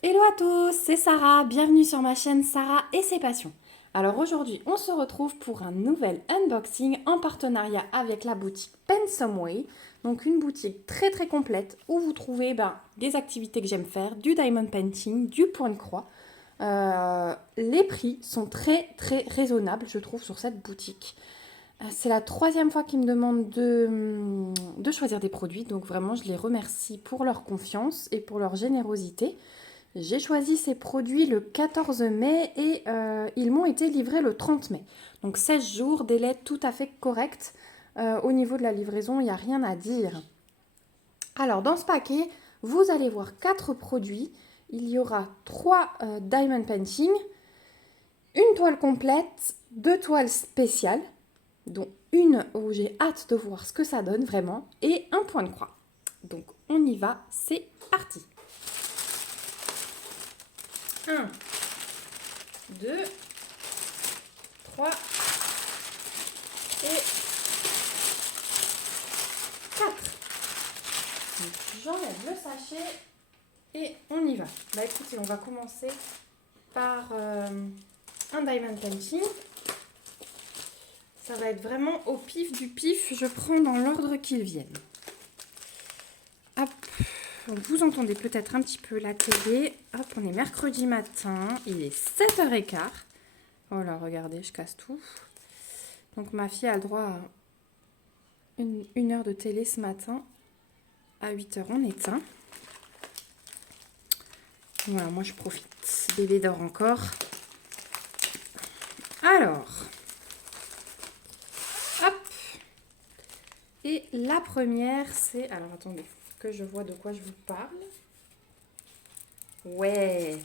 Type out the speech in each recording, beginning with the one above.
Hello à tous, c'est Sarah, bienvenue sur ma chaîne Sarah et ses passions. Alors aujourd'hui, on se retrouve pour un nouvel unboxing en partenariat avec la boutique Pensomeway. Donc une boutique très complète où vous trouvez des activités que j'aime faire, du diamond painting, du point de croix. Les prix sont très raisonnables, je trouve, sur cette boutique. C'est la troisième fois qu'ils me demandent de choisir des produits, donc vraiment je les remercie pour leur confiance et pour leur générosité. J'ai choisi ces produits le 14 mai et ils m'ont été livrés le 30 mai. Donc 16 jours, délai tout à fait correct. Au niveau de la livraison, il n'y a rien à dire. Alors dans ce paquet, vous allez voir 4 produits. Il y aura 3 diamond painting, une toile complète, 2 toiles spéciales, dont une où j'ai hâte de voir ce que ça donne vraiment, et un point de croix. Donc on y va, c'est parti. 1, 2, 3 et 4. J'enlève le sachet et on y va. Bah écoutez, on va commencer par un diamond painting. Ça va être vraiment au pif du pif. Je prends dans l'ordre qu'ils viennent. Hop. Donc vous entendez peut-être un petit peu la télé. Hop, on est mercredi matin. Il est 7h15. Oh là, regardez, je casse tout. Donc ma fille a le droit à une heure de télé ce matin. À 8h, on éteint. Voilà, moi je profite. Bébé dort encore. Alors, hop. Et la première, c'est... Alors attendez, que je vois de quoi je vous parle. Ouais.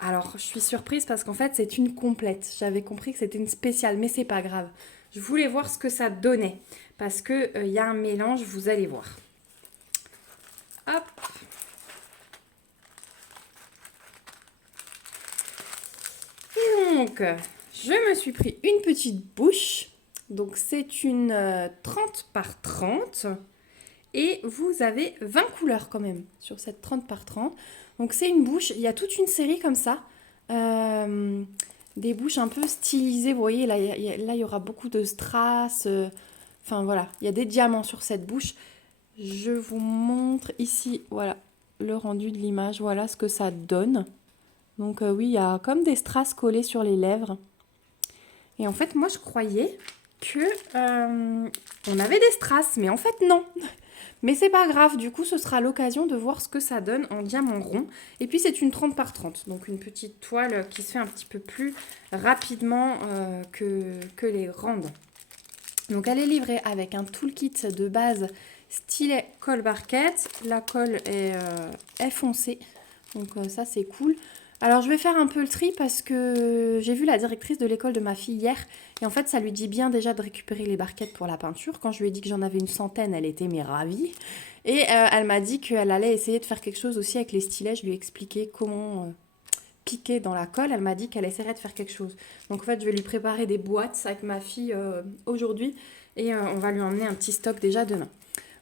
Alors, je suis surprise parce qu'en fait, c'est une complète. J'avais compris que c'était une spéciale, mais c'est pas grave. Je voulais voir ce que ça donnait. Parce que y a un mélange, vous allez voir. Hop. Et donc, je me suis pris une petite bouche. Donc, c'est une 30 par 30. Et vous avez 20 couleurs quand même sur cette 30 par 30. Donc, c'est une bouche. Il y a toute une série comme ça. Des bouches un peu stylisées. Vous voyez, là, il y aura beaucoup de strass. Enfin, voilà. Il y a des diamants sur cette bouche. Je vous montre ici, voilà, le rendu de l'image. Voilà ce que ça donne. Donc, oui, il y a comme des strass collés sur les lèvres. Et en fait, moi, je croyais que on avait des strass, mais en fait, non. Mais c'est pas grave, du coup, ce sera l'occasion de voir ce que ça donne en diamant rond. Et puis, c'est une 30 par 30, donc une petite toile qui se fait un petit peu plus rapidement que les grandes. Donc, elle est livrée avec un toolkit de base stylet colle barquette. La colle est foncée, donc ça, c'est cool. Alors je vais faire un peu le tri parce que j'ai vu la directrice de l'école de ma fille hier et en fait ça lui dit bien déjà de récupérer les barquettes pour la peinture. Quand je lui ai dit que j'en avais une centaine, elle était mais ravie. Et elle m'a dit qu'elle allait essayer de faire quelque chose aussi avec les stylets. Je lui ai expliqué comment piquer dans la colle. Elle m'a dit qu'elle essaierait de faire quelque chose. Donc en fait je vais lui préparer des boîtes avec ma fille aujourd'hui et on va lui emmener un petit stock déjà demain.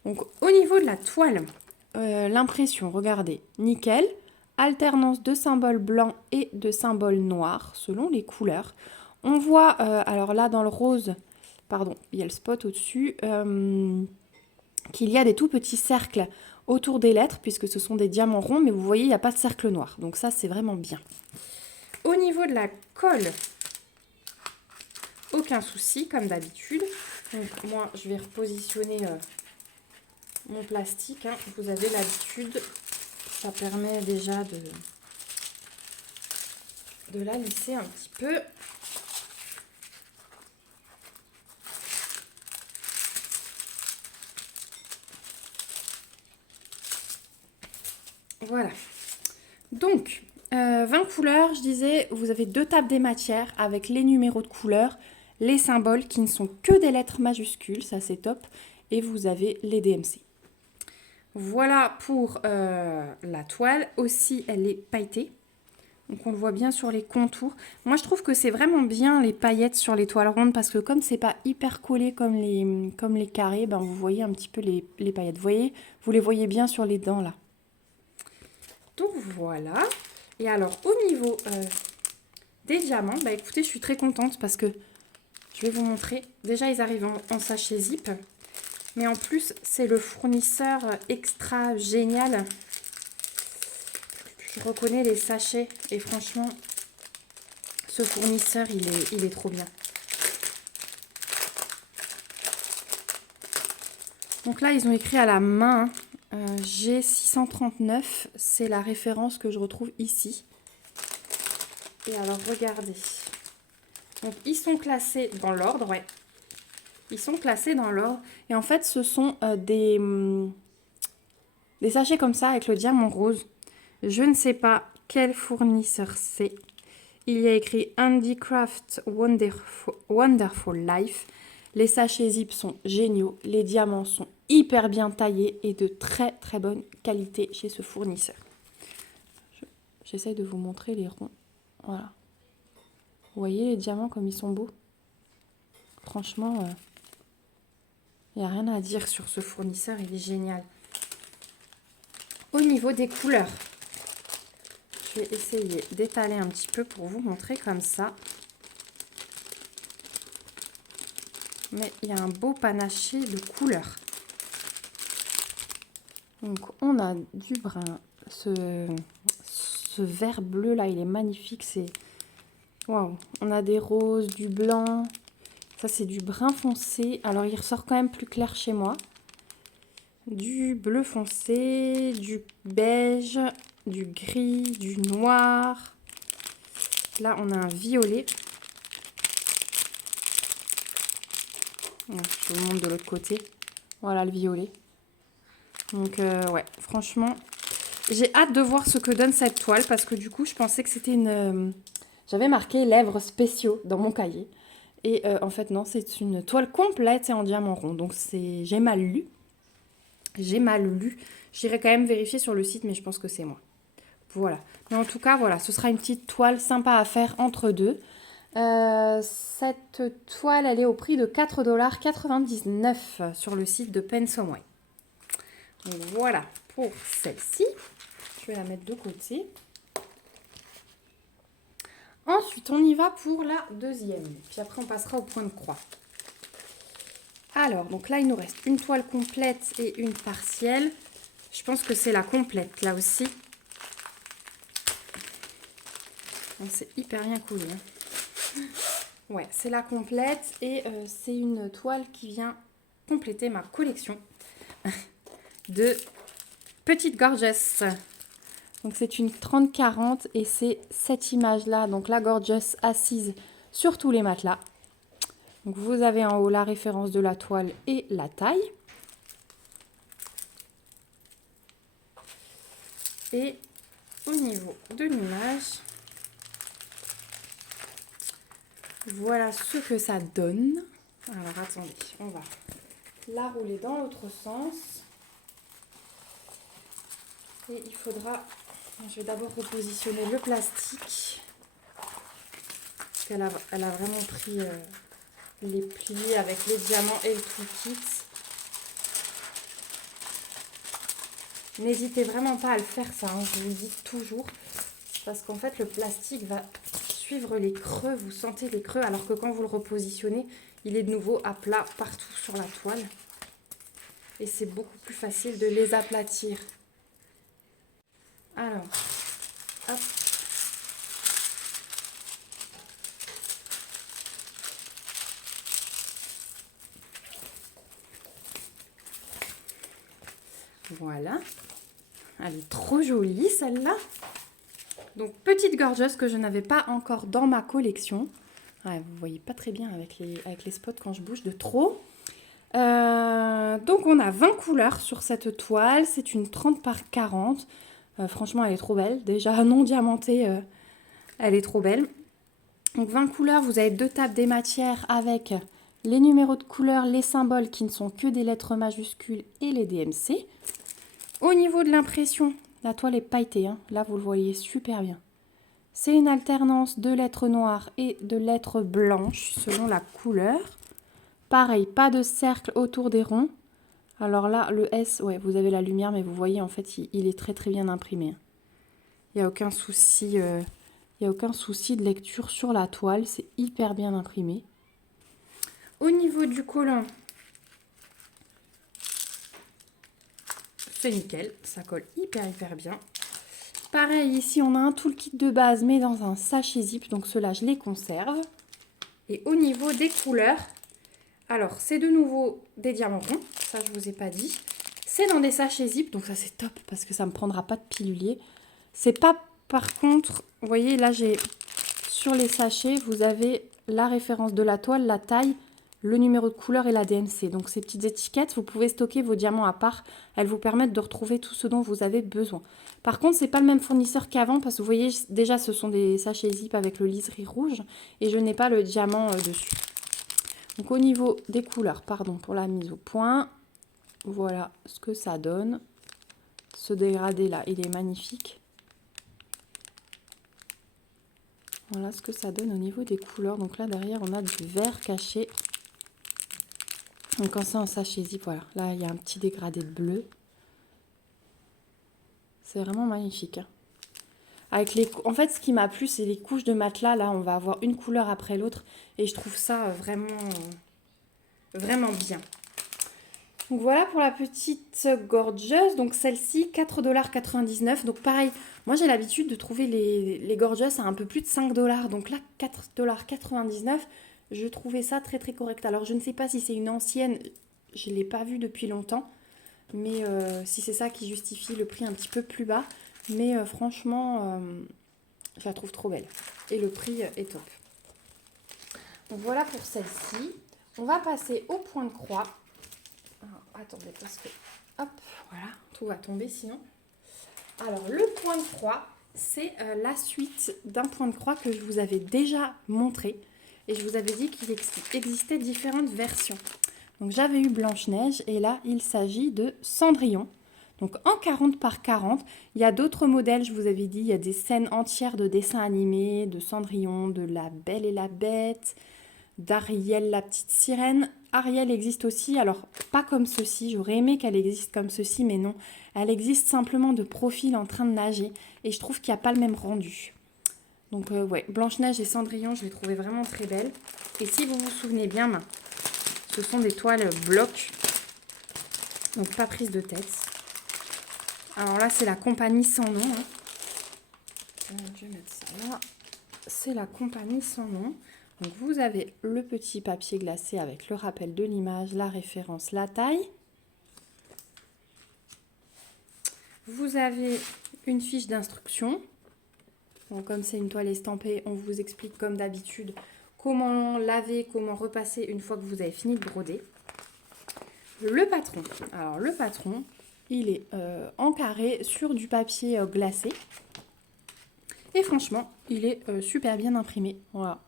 Donc au niveau de la toile, l'impression, regardez, nickel. Alternance de symboles blancs et de symboles noirs selon les couleurs. On voit, alors là dans le rose, pardon, il y a le spot au-dessus, qu'il y a des tout petits cercles autour des lettres puisque ce sont des diamants ronds, mais vous voyez, il n'y a pas de cercle noir. Donc ça, c'est vraiment bien. Au niveau de la colle, aucun souci, comme d'habitude. Donc moi, je vais repositionner mon plastique. Hein. Vous avez l'habitude. Ça permet déjà de la lisser un petit peu. Voilà. Donc, 20 couleurs, je disais, vous avez 2 tables des matières avec les numéros de couleurs, les symboles qui ne sont que des lettres majuscules, ça c'est top, et vous avez les DMC. Voilà pour la toile. Aussi, elle est pailletée. Donc on le voit bien sur les contours. Moi je trouve que c'est vraiment bien les paillettes sur les toiles rondes parce que comme c'est pas hyper collé comme les carrés, ben vous voyez un petit peu les paillettes. Vous voyez, vous les voyez bien sur les dents là. Donc voilà. Et alors, au niveau des diamants, bah écoutez, je suis très contente parce que je vais vous montrer. Déjà, ils arrivent en sachet zip. Mais en plus, c'est le fournisseur extra génial. Je reconnais les sachets et franchement, ce fournisseur, il est trop bien. Donc là, ils ont écrit à la main G639. C'est la référence que je retrouve ici. Et alors, regardez. Donc, ils sont classés dans l'ordre, ouais. Ils sont classés dans l'ordre. Et en fait, ce sont des sachets comme ça avec le diamant rose. Je ne sais pas quel fournisseur c'est. Il y a écrit Handicraft Wonderful Life. Les sachets zip sont géniaux. Les diamants sont hyper bien taillés et de très très bonne qualité chez ce fournisseur. J'essaye de vous montrer les ronds. Voilà. Vous voyez les diamants comme ils sont beaux? Franchement, il n'y a rien à dire sur ce fournisseur. Il est génial. Au niveau des couleurs, je vais essayer d'étaler un petit peu pour vous montrer comme ça. Mais il y a un beau panaché de couleurs. Donc on a du brun. Ce vert bleu là, il est magnifique. C'est waouh. On a des roses, du blanc. Ça c'est du brun foncé. Alors il ressort quand même plus clair chez moi. Du bleu foncé, du beige, du gris, du noir. Là on a un violet. Je vous montre de l'autre côté. Voilà le violet. Donc ouais, franchement, j'ai hâte de voir ce que donne cette toile parce que du coup, je pensais que c'était une... J'avais marqué lèvres spéciaux dans mon cahier. Et en fait, non, c'est une toile complète et en diamant rond. Donc j'ai mal lu. J'ai mal lu. J'irai quand même vérifier sur le site, mais je pense que c'est moi. Voilà. Mais en tout cas, voilà, ce sera une petite toile sympa à faire entre deux. Cette toile, elle est au prix de 4,99 $ sur le site de Pensomeway. Donc voilà pour celle-ci. Je vais la mettre de côté. Ensuite, on y va pour la deuxième. Puis après, on passera au point de croix. Alors, donc là, il nous reste une toile complète et une partielle. Je pense que c'est la complète, là aussi. C'est hyper bien coulé. Hein. Ouais, c'est la complète et c'est une toile qui vient compléter ma collection de petites gorgeous. Donc c'est une 30-40 et c'est cette image-là, donc la gorgeous assise sur tous les matelas. Donc vous avez en haut la référence de la toile et la taille. Et au niveau de l'image, voilà ce que ça donne. Alors attendez, on va la rouler dans l'autre sens. Et il faudra, je vais d'abord repositionner le plastique. Parce qu'elle a vraiment pris les plis avec les diamants et le toolkit. N'hésitez vraiment pas à le faire ça, hein, je vous le dis toujours. Parce qu'en fait le plastique va suivre les creux, vous sentez les creux. Alors que quand vous le repositionnez, il est de nouveau à plat partout sur la toile. Et c'est beaucoup plus facile de les aplatir. Alors, hop. Voilà. Elle est trop jolie celle-là. Donc petite gorgeuse que je n'avais pas encore dans ma collection. Ouais, vous voyez pas très bien avec les spots quand je bouge de trop. Donc on a 20 couleurs sur cette toile. C'est une 30 par 40. Franchement, elle est trop belle. Déjà non diamantée, elle est trop belle. Donc 20 couleurs, vous avez 2 tables des matières avec les numéros de couleurs, les symboles qui ne sont que des lettres majuscules et les DMC. Au niveau de l'impression, la toile est pailletée. Hein. Là, vous le voyez super bien. C'est une alternance de lettres noires et de lettres blanches selon la couleur. Pareil, pas de cercle autour des ronds. Alors là, le S, ouais, vous avez la lumière, mais vous voyez, en fait, il est très très bien imprimé. Il n'y a aucun souci, il y a aucun souci de lecture sur la toile. C'est hyper bien imprimé. Au niveau du collant, c'est nickel. Ça colle hyper bien. Pareil, ici, on a un toolkit de base, mais dans un sachet zip. Donc, ceux-là, je les conserve. Et au niveau des couleurs, alors, c'est de nouveau des diamants ronds. Ça, je ne vous ai pas dit. C'est dans des sachets zip. Donc, ça, c'est top parce que ça ne me prendra pas de pilulier. C'est pas, par contre, vous voyez, là, j'ai sur les sachets, vous avez la référence de la toile, la taille, le numéro de couleur et la DMC. Donc, ces petites étiquettes, vous pouvez stocker vos diamants à part. Elles vous permettent de retrouver tout ce dont vous avez besoin. Par contre, c'est pas le même fournisseur qu'avant parce que vous voyez, déjà, ce sont des sachets zip avec le liseré rouge et je n'ai pas le diamant dessus. Donc, au niveau des couleurs, pardon pour la mise au point, voilà ce que ça donne. Ce dégradé-là, il est magnifique. Voilà ce que ça donne au niveau des couleurs. Donc là, derrière, on a du vert caché. Donc quand c'est en sachet zip, voilà. Là, il y a un petit dégradé de bleu. C'est vraiment magnifique. Avec les... En fait, ce qui m'a plu, c'est les couches de matelas. Là, on va avoir une couleur après l'autre. Et je trouve ça vraiment bien. Donc voilà pour la petite gorgeuse. Donc celle-ci, 4,99 $. Donc pareil, moi j'ai l'habitude de trouver les gorgeous à un peu plus de 5 $. Donc là, 4,99 $, je trouvais ça très correct. Alors je ne sais pas si c'est une ancienne, je ne l'ai pas vue depuis longtemps. Mais si c'est ça qui justifie le prix un petit peu plus bas. Mais franchement, je la trouve trop belle. Et le prix est top. Donc voilà pour celle-ci. On va passer au point de croix. Alors, attendez, parce que... Hop, voilà, tout va tomber sinon. Alors, le point de croix, c'est la suite d'un point de croix que je vous avais déjà montré. Et je vous avais dit qu'il existait différentes versions. Donc, j'avais eu Blanche-Neige et là, il s'agit de Cendrillon. Donc, en 40 par 40, il y a d'autres modèles, je vous avais dit, il y a des scènes entières de dessins animés, de Cendrillon, de La Belle et la Bête, d'Ariel la petite sirène. Ariel existe aussi, alors pas comme ceci, j'aurais aimé qu'elle existe comme ceci, mais non. Elle existe simplement de profil en train de nager et je trouve qu'il n'y a pas le même rendu. Donc ouais, Blanche-Neige et Cendrillon, je les trouvais vraiment très belles. Et si vous vous souvenez bien, ce sont des toiles blocs, donc pas prise de tête. Alors là, c'est la compagnie sans nom. Je vais mettre ça là. C'est la compagnie sans nom. Donc vous avez le petit papier glacé avec le rappel de l'image, la référence, la taille. Vous avez une fiche d'instruction. Donc comme c'est une toile estampée, on vous explique comme d'habitude comment laver, comment repasser une fois que vous avez fini de broder. Le patron. Alors le patron, il est en carré sur du papier glacé. Et franchement, il est super bien imprimé. Voilà.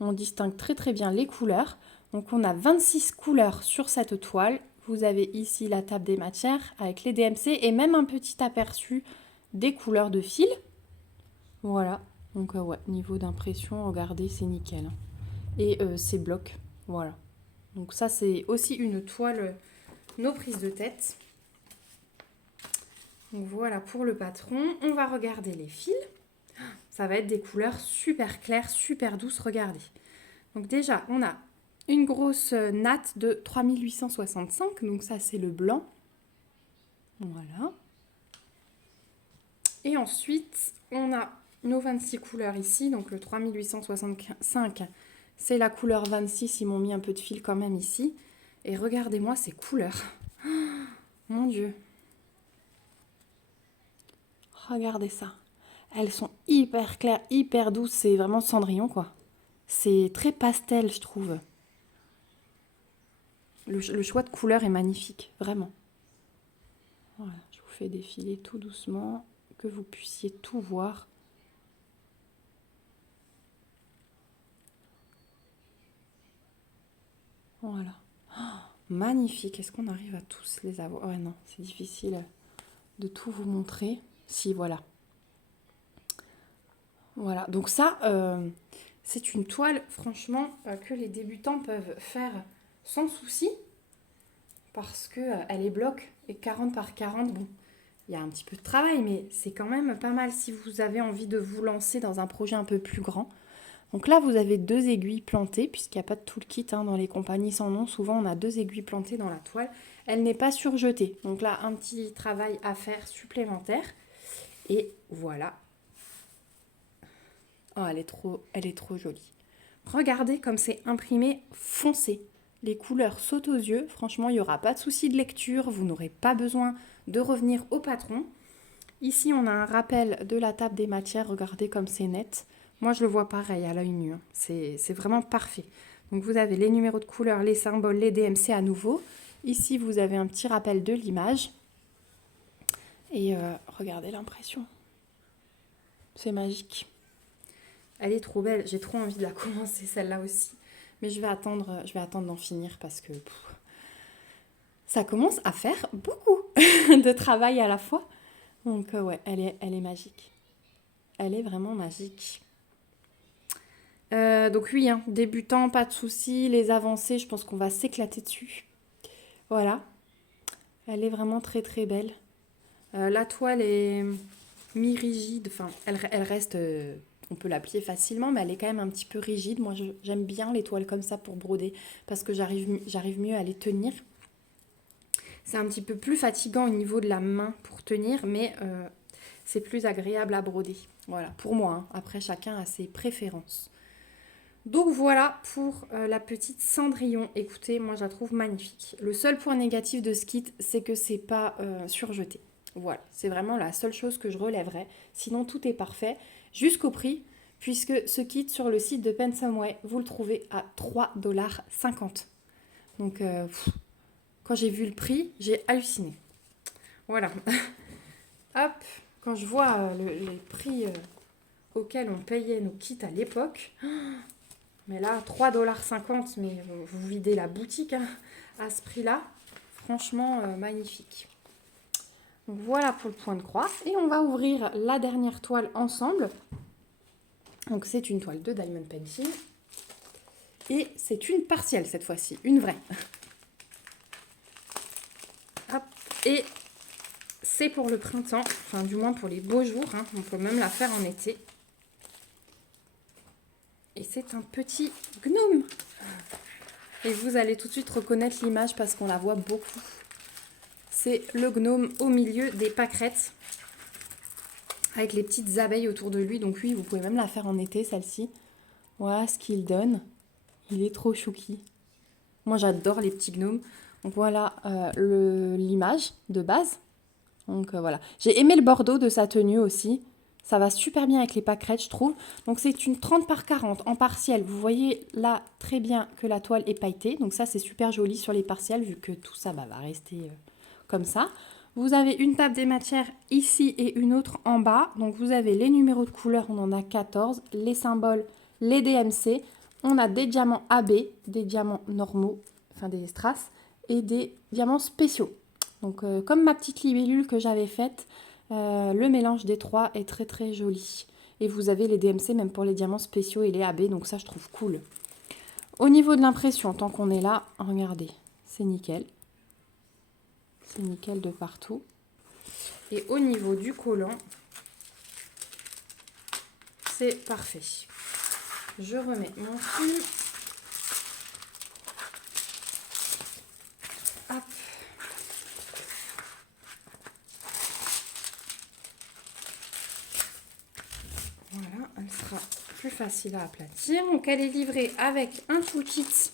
On distingue très bien les couleurs. Donc on a 26 couleurs sur cette toile. Vous avez ici la table des matières avec les DMC et même un petit aperçu des couleurs de fil. Voilà. Donc ouais, niveau d'impression, regardez, c'est nickel. Et ces blocs, voilà. Donc ça c'est aussi une toile no prise de tête. Donc voilà pour le patron. On va regarder les fils. Ça va être des couleurs super claires, super douces, regardez. Donc déjà, on a une grosse natte de 3865, donc ça c'est le blanc. Voilà. Et ensuite, on a nos 26 couleurs ici, donc le 3865, c'est la couleur 26, ils m'ont mis un peu de fil quand même ici. Et regardez-moi ces couleurs. Oh, mon Dieu. Regardez ça. Elles sont hyper claires, hyper douces, c'est vraiment Cendrillon quoi. C'est très pastel, je trouve. Le choix de couleur est magnifique, vraiment. Voilà, je vous fais défiler tout doucement, que vous puissiez tout voir. Voilà. Oh, magnifique. Est-ce qu'on arrive à tous les avoir? Ouais, non, c'est difficile de tout vous montrer. Si, voilà. Voilà, donc ça, c'est une toile, franchement, que les débutants peuvent faire sans souci. Parce qu'elle est bloc et 40 par 40, bon, il y a un petit peu de travail, mais c'est quand même pas mal si vous avez envie de vous lancer dans un projet un peu plus grand. Donc là, vous avez 2 aiguilles plantées, puisqu'il n'y a pas de toolkit dans les compagnies sans nom. Souvent, on a 2 aiguilles plantées dans la toile. Elle n'est pas surjetée. Donc là, un petit travail à faire supplémentaire. Et voilà. Oh, elle est trop jolie. Regardez comme c'est imprimé foncé. Les couleurs sautent aux yeux. Franchement, il n'y aura pas de souci de lecture. Vous n'aurez pas besoin de revenir au patron. Ici, on a un rappel de la table des matières. Regardez comme c'est net. Moi, je le vois pareil à l'œil nu. C'est vraiment parfait. Donc, vous avez les numéros de couleurs, les symboles, les DMC à nouveau. Ici, vous avez un petit rappel de l'image. Et regardez l'impression. C'est magique. Elle est trop belle. J'ai trop envie de la commencer, celle-là aussi. Mais je vais attendre d'en finir parce que ça commence à faire beaucoup de travail à la fois. Donc, ouais, elle est magique. Elle est vraiment magique. Donc oui, débutant, pas de soucis. Les avancées, je pense qu'on va s'éclater dessus. Voilà. Elle est vraiment très très belle. La toile est mi-rigide. Enfin, elle reste... on peut la plier facilement, mais elle est quand même un petit peu rigide. Moi, j'aime bien les toiles comme ça pour broder parce que j'arrive mieux à les tenir. C'est un petit peu plus fatigant au niveau de la main pour tenir, mais c'est plus agréable à broder. Voilà, pour moi. Après, chacun a ses préférences. Donc voilà pour la petite Cendrillon. Écoutez, moi je la trouve magnifique. Le seul point négatif de ce kit, c'est que c'est pas surjeté. Voilà, c'est vraiment la seule chose que je relèverais. Sinon tout est parfait. Jusqu'au prix, puisque ce kit sur le site de Pensomeway, vous le trouvez à 3,50 $. Donc quand j'ai vu le prix, j'ai halluciné. Voilà. Hop, quand je vois les prix auxquels on payait nos kits à l'époque... Mais là, 3,50 $, mais vous videz la boutique à ce prix-là. Franchement, magnifique. Donc voilà pour le point de croix. Et on va ouvrir la dernière toile ensemble. Donc c'est une toile de Diamond Pencil. Et c'est une partielle cette fois-ci, une vraie. Hop. Et c'est pour le printemps, enfin du moins pour les beaux jours. On peut même la faire en été. Et c'est un petit gnome. Et vous allez tout de suite reconnaître l'image parce qu'on la voit beaucoup. C'est le gnome au milieu des pâquerettes. Avec les petites abeilles autour de lui. Donc oui, vous pouvez même la faire en été, celle-ci. Voilà ce qu'il donne. Il est trop chouki. Moi, j'adore les petits gnomes. Donc voilà l'image de base. Donc voilà. J'ai aimé le bordeaux de sa tenue aussi. Ça va super bien avec les pâquerettes, je trouve. Donc, c'est une 30 par 40 en partiel. Vous voyez là très bien que la toile est pailletée. Donc, ça, c'est super joli sur les partiels vu que tout ça va rester comme ça. Vous avez une table des matières ici et une autre en bas. Donc, vous avez les numéros de couleurs. On en a 14. Les symboles, les DMC. On a des diamants AB, des diamants normaux, enfin des strass, et des diamants spéciaux. Donc, comme ma petite libellule que j'avais faite, le mélange des trois est très très joli. Et vous avez les DMC même pour les diamants spéciaux et les AB, donc ça je trouve cool. Au niveau de l'impression, tant qu'on est là, regardez, c'est nickel. C'est nickel de partout. Et au niveau du collant, c'est parfait. Je remets mon fil. Hop. Voilà, elle sera plus facile à aplatir. Donc elle est livrée avec un toolkit.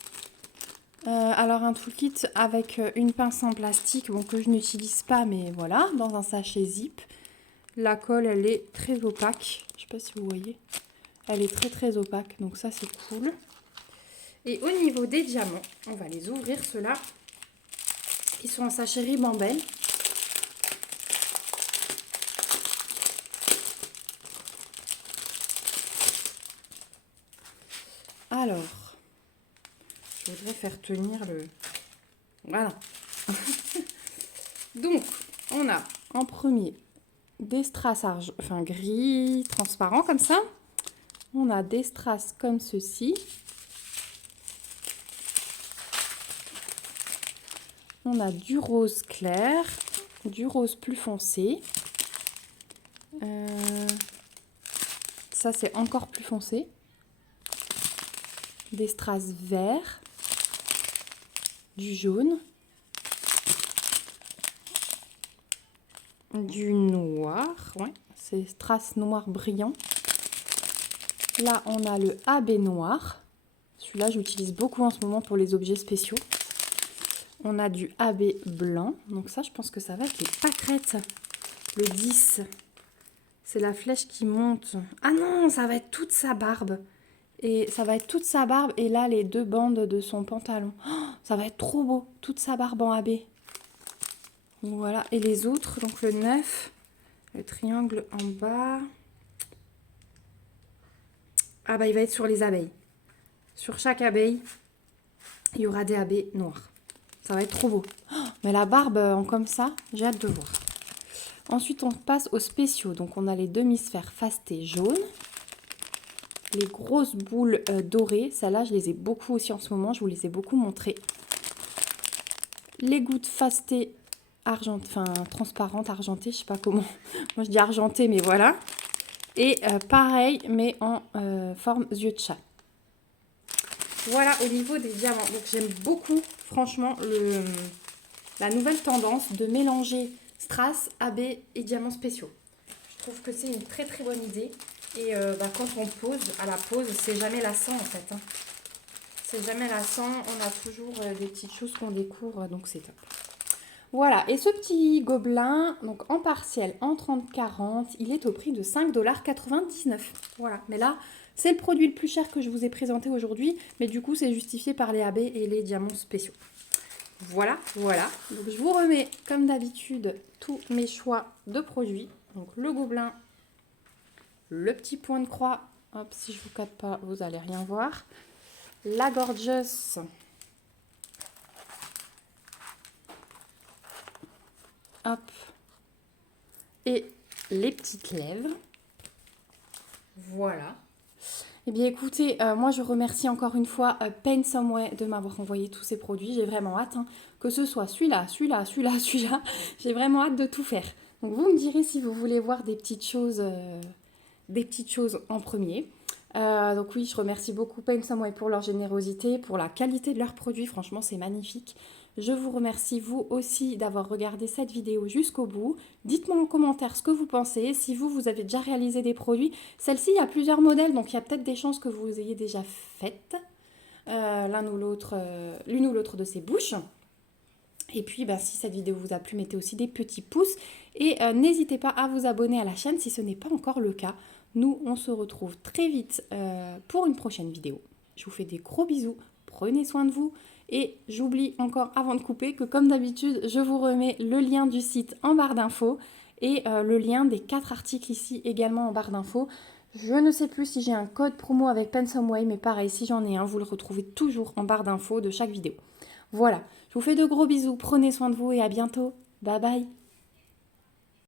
Alors un toolkit avec une pince en plastique que je n'utilise pas, mais voilà, dans un sachet zip. La colle, elle est très opaque. Je ne sais pas si vous voyez. Elle est très très opaque, donc ça c'est cool. Et au niveau des diamants, on va les ouvrir ceux-là. Ils sont en sachet ribambelle. Alors, je voudrais faire tenir le... Voilà. Donc, on a en premier des strass gris transparent comme ça. On a des strass comme ceci. On a du rose clair. du rose plus foncé. Ça, c'est encore plus foncé. Des strass verts. Du jaune. Du noir. Ouais, c'est strass noir brillant. Là, on a le AB noir. Celui-là, j'utilise beaucoup en ce moment pour les objets spéciaux. On a du AB blanc. Donc ça, je pense que ça va être les pâquerettes. Le 10. C'est la flèche qui monte. Ah non, ça va être toute sa barbe. Et ça va être toute sa barbe. Et là, les 2 bandes de son pantalon. Oh, ça va être trop beau. Toute sa barbe en AB. Voilà. Et les autres, donc le 9. Le triangle en bas. Ah bah, il va être sur les abeilles. Sur chaque abeille, il y aura des AB noirs. Ça va être trop beau. Oh, mais la barbe comme ça, j'ai hâte de voir. Ensuite, on passe aux spéciaux. Donc, on a les demi-sphères fasté jaunes. Les grosses boules dorées. Celles-là, je les ai beaucoup aussi en ce moment. Je vous les ai beaucoup montrées. Les gouttes fasté transparentes, argentées. Je sais pas comment. Moi, je dis argentées, mais voilà. Et pareil, mais en forme yeux de chat. Voilà au niveau des diamants. Donc, j'aime beaucoup, franchement, la nouvelle tendance de mélanger strass, AB et diamants spéciaux. Je trouve que c'est une très très bonne idée. Et quand on pose, à la pose, c'est jamais lassant en fait. Hein. C'est jamais lassant. On a toujours des petites choses qu'on découvre, donc c'est top. Voilà, et ce petit gobelin, donc en partiel, en 30-40, il est au prix de 5,99 $. Voilà, mais là, c'est le produit le plus cher que je vous ai présenté aujourd'hui, mais du coup, c'est justifié par les AB et les diamants spéciaux. Voilà, voilà. Donc, je vous remets, comme d'habitude, tous mes choix de produits. Donc, le gobelin, le petit point de croix. Hop, si je ne vous cadre pas, vous n'allez rien voir. La Gorgeous. Hop. Et les petites lèvres. Voilà. Eh bien, écoutez, moi, je remercie encore une fois Paint Somewhere de m'avoir envoyé tous ces produits. J'ai vraiment hâte, hein, que ce soit celui-là, celui-là, celui-là, celui-là. J'ai vraiment hâte de tout faire. Donc, vous me direz si vous voulez voir des petites choses en premier. Donc oui, je remercie beaucoup Paint Somewhere pour leur générosité, pour la qualité de leurs produits. Franchement, c'est magnifique. Je vous remercie vous aussi d'avoir regardé cette vidéo jusqu'au bout. Dites-moi en commentaire ce que vous pensez. Si vous avez déjà réalisé des produits. Celle-ci, il y a plusieurs modèles, donc il y a peut-être des chances que vous ayez déjà faites l'une ou l'autre de ces bouches. Et puis, si cette vidéo vous a plu, mettez aussi des petits pouces. Et n'hésitez pas à vous abonner à la chaîne si ce n'est pas encore le cas. Nous, on se retrouve très vite pour une prochaine vidéo. Je vous fais des gros bisous. Prenez soin de vous. Et j'oublie encore avant de couper que comme d'habitude, je vous remets le lien du site en barre d'infos et le lien des 4 articles ici également en barre d'infos. Je ne sais plus si j'ai un code promo avec Paint Somewhere, mais pareil, si j'en ai un, vous le retrouvez toujours en barre d'infos de chaque vidéo. Voilà, je vous fais de gros bisous, prenez soin de vous et à bientôt. Bye bye.